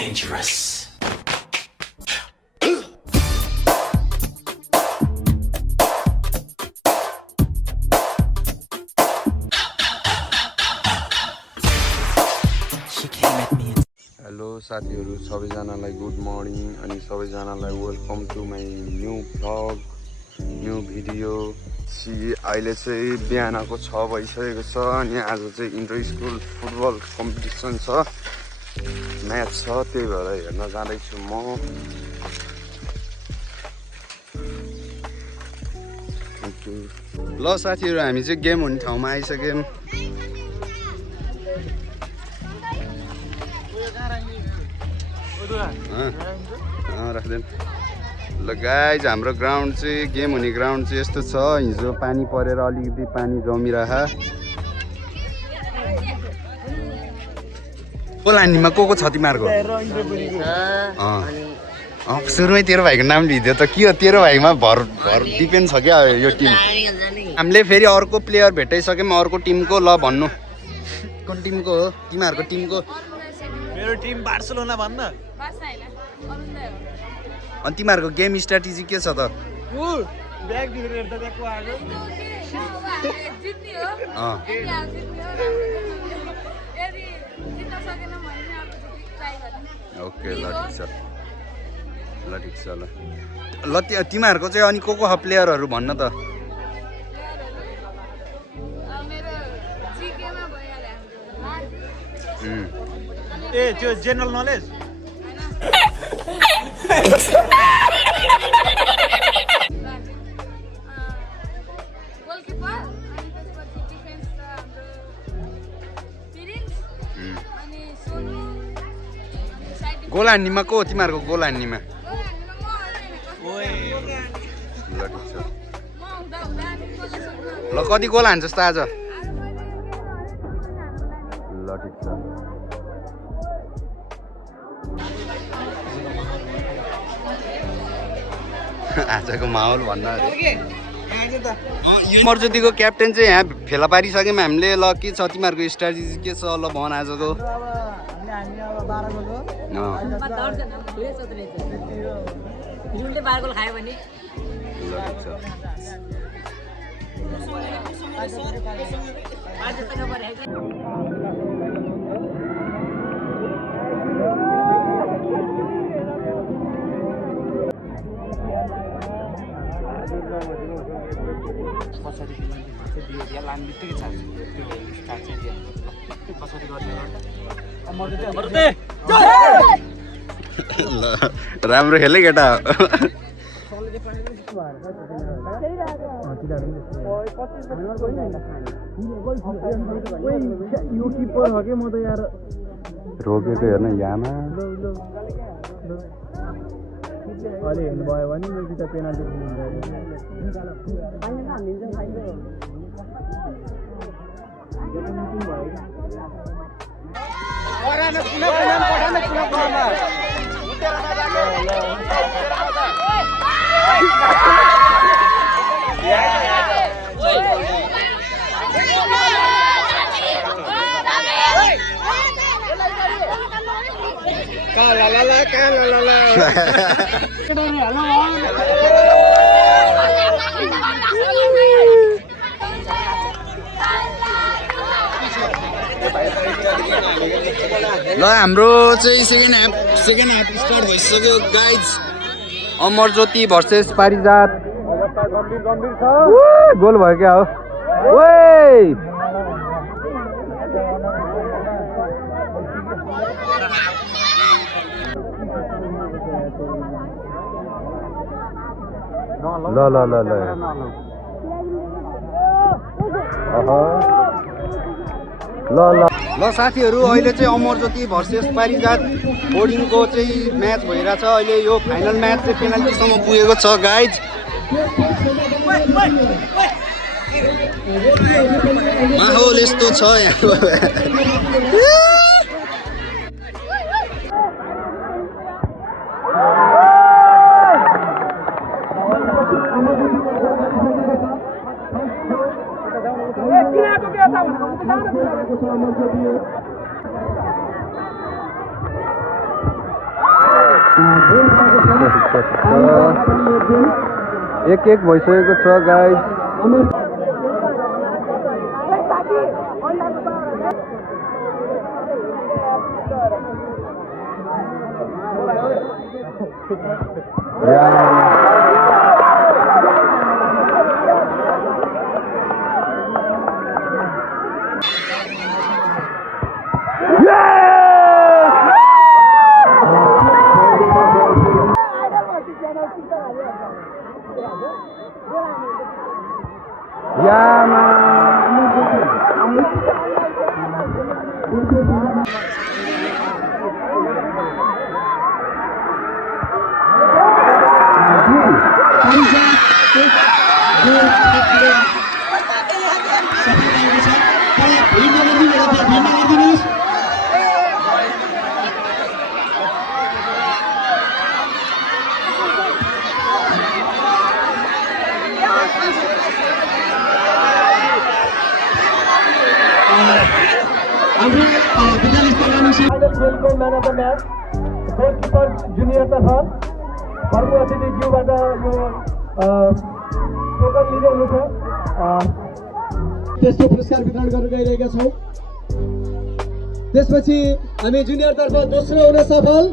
dangerous. She came at me. Hello साथीहरू सबैजनालाई good morning अनि सबैजनालाई welcome to my new vlog new video. अहिले चाहिँ बिहानको 6 भइसकेको छ अनि आज चाहिँ इन्टर स्कुल फुटबल कम्पिटिसन छ, म्याच छ, त्यही भएर हेर्न जाँदैछु म। ल साथीहरू हामी चाहिँ गेम हुने ठाउँमा आइसक्यौँ। राख्दैन ल गाइज, हाम्रो ग्राउन्ड चाहिँ गेम हुने ग्राउन्ड चाहिँ यस्तो छ। हिजो पानी परेर अलिकति पानी जमिरह कोलानीमा को छ तिमीहरूको? सुरुमै तेरो भाइको नाम लिदियो त के हो, तेरो भाइमा भर डिपेन्ड छ क्या यो टिम। हामीले फेरि अर्को प्लेयर भेटाइसक्यौँ अर्को टिमको। ल भन्नु कुन टिमको हो तिमीहरूको टिमको? मेरो टिम बार्सिलोना भन्न। अनि तिमीहरूको गेम स्ट्राटेजी के छ त? ओके ल ठिक छ, ल ठिक छ। ल तिमीहरूको चाहिँ अनि को प्लेयरहरू भन्न त? ए त्यो जेनरल नलेज गोल हान्नेमा को हो तिमीहरूको? गोल हान्नेमा ल ठिक छ। ल कति गोल हान्छस् त आज? ल ठिक छ। आजको माहौल भन्न अमरज्योतिको क्याप्टेन चाहिँ यहाँ फेला पारिसक्यौँ हामीले। ल के छ तिमीहरूको स्ट्राटेजी के छ? ल भन आजको। ल राम्रो खेले केटा। रोकेको हेर्न यहाँमा अहिले हेर्नुभयो भने त पेनाल्टी ल हाम्रो चाहिँ सेकेन्ड हाफ स्टार्ट भइसक्यो गाइज। अमरज्योति भर्सेस पारिजात। गोल भयो क्या हो? ल ल ल ल ल ल ल साथीहरू अहिले चाहिँ अमरज्योति भर्सेस पारिजात बोर्डिङको चाहिँ म्याच भइरहेछ। अहिले यो फाइनल म्याच चाहिँ पेनाल्टीसम्म पुगेको छ गाइज। माहौल यस्तो छ यहाँ। एक भइसकेको छ गाइस। खेलको man of the match goalkeeper जुनियरतर्फ प्रमुख अतिथिज्यूबाट यो टोकन लिँदै हुनुहुन्छ। त्यस्तो पुरस्कार वितरण गर्न गइरहेका छौँ। त्यसपछि हामी जुनियरतर्फ दोस्रो हुन सफल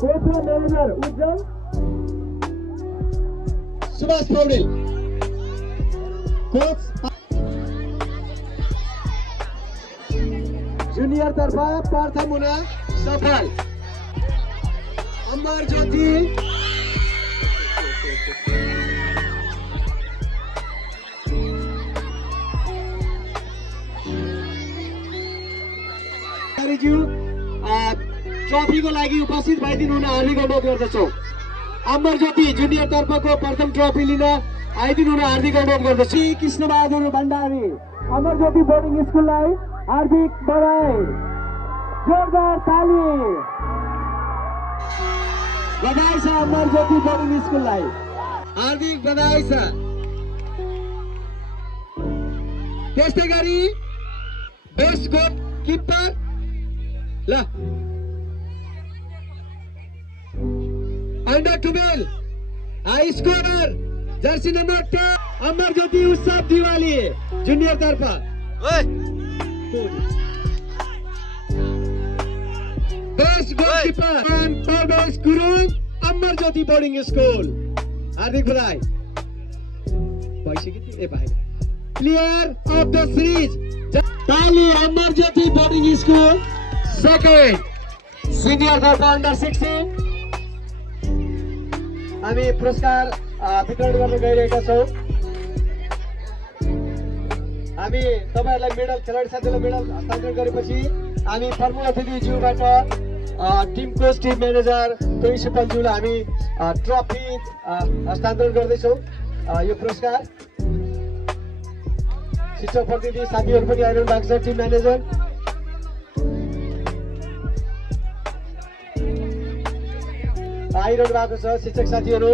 कोच र म्यानेजर उज्जवल सुभाष पौडेल, कोच जूनियर तर्फ प्रथम हुन सफल अमर ज्योति ट्रफीको लागि उपस्थित भइदिनु हुन हार्दिक अनुरोध गर्दछौँ। अमर ज्योति जुनियर तर्फको प्रथम ट्रफी लिन आइदिनु हुन हार्दिक अनुरोध गर्दछु। कृष्णबहादुर भण्डारी अमर ज्योति बोर्डिङ स्कुललाई हार्दिक बधाई, जोरदार ताली बधाई छ। अमर ज्योति बोर्डिङ स्कुललाई हार्दिक बधाई छ। त्यस्तै गरी बेस्ट गोलकिपर ल under 12 high scorer Jersey number 10 Amar Jyoti उत्सव दिवाली जूनियर तर्फ best goalkeeper Parvesh Gurung Amar Jyoti boarding school हार्दिक बधाई। प्लेयर अफ द सिरिज ताली Amar Jyoti boarding school second senior तर्फ अंडर 16 हामी पुरस्कार वितरण गर्न गइरहेका छौँ। हामी तपाईहरुलाई मेडल खेलाडी साथीहरुलाई मेडल हस्तान्तरण गरेपछि हामी प्रमुख अतिथिज्यूबाट टिम कोच टिम म्यानेजर तोही सुपलज्यूलाई हामी ट्रफी हस्तान्तरण गर्दैछौँ। यो पुरस्कार शिक्षक प्रतिनिधि साथीहरु पनि आइरहनु भएको छ। टिम म्यानेजर आइरहनु भएको छ। शिक्षक साथीहरु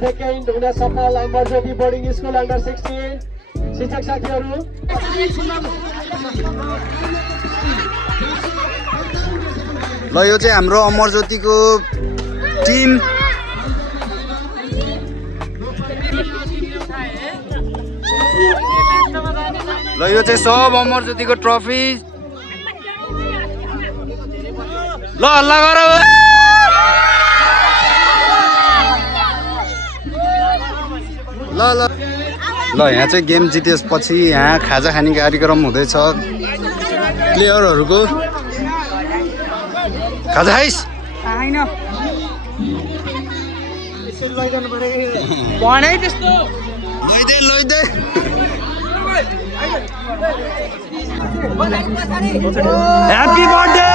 सेकेन्ड हुन सफल Amar Jyoti boarding school under 16 शिक्षक साथीहरु ल यो चाहिँ हाम्रो अमर ज्योतिको टिम ल यो चाहिँ सब अमर ज्योतिको ट्रफी ल हल्ला गर ल ल ल यहाँ चाहिँ गेम जितेपछि यहाँ खाजा खाने कार्यक्रम हुँदैछ। प्लेयरहरूको खाजा खाइस लैदे ह्याप्पी बर्थडे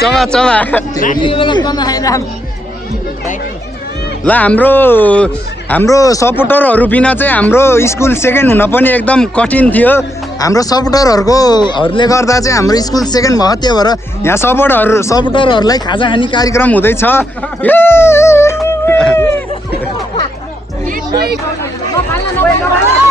चमा चमा ल हाम्रो सपोर्टरहरू बिना चाहिँ हाम्रो स्कुल सेकेन्ड हुन पनि एकदम कठिन थियो। हाम्रो सपोर्टरहरूले गर्दा चाहिँ हाम्रो स्कुल सेकेन्ड भयो। त्यही भएर यहाँ सपोर्टरहरूलाई खाजा खाने कार्यक्रम हुँदैछ। म फाल्न नपाए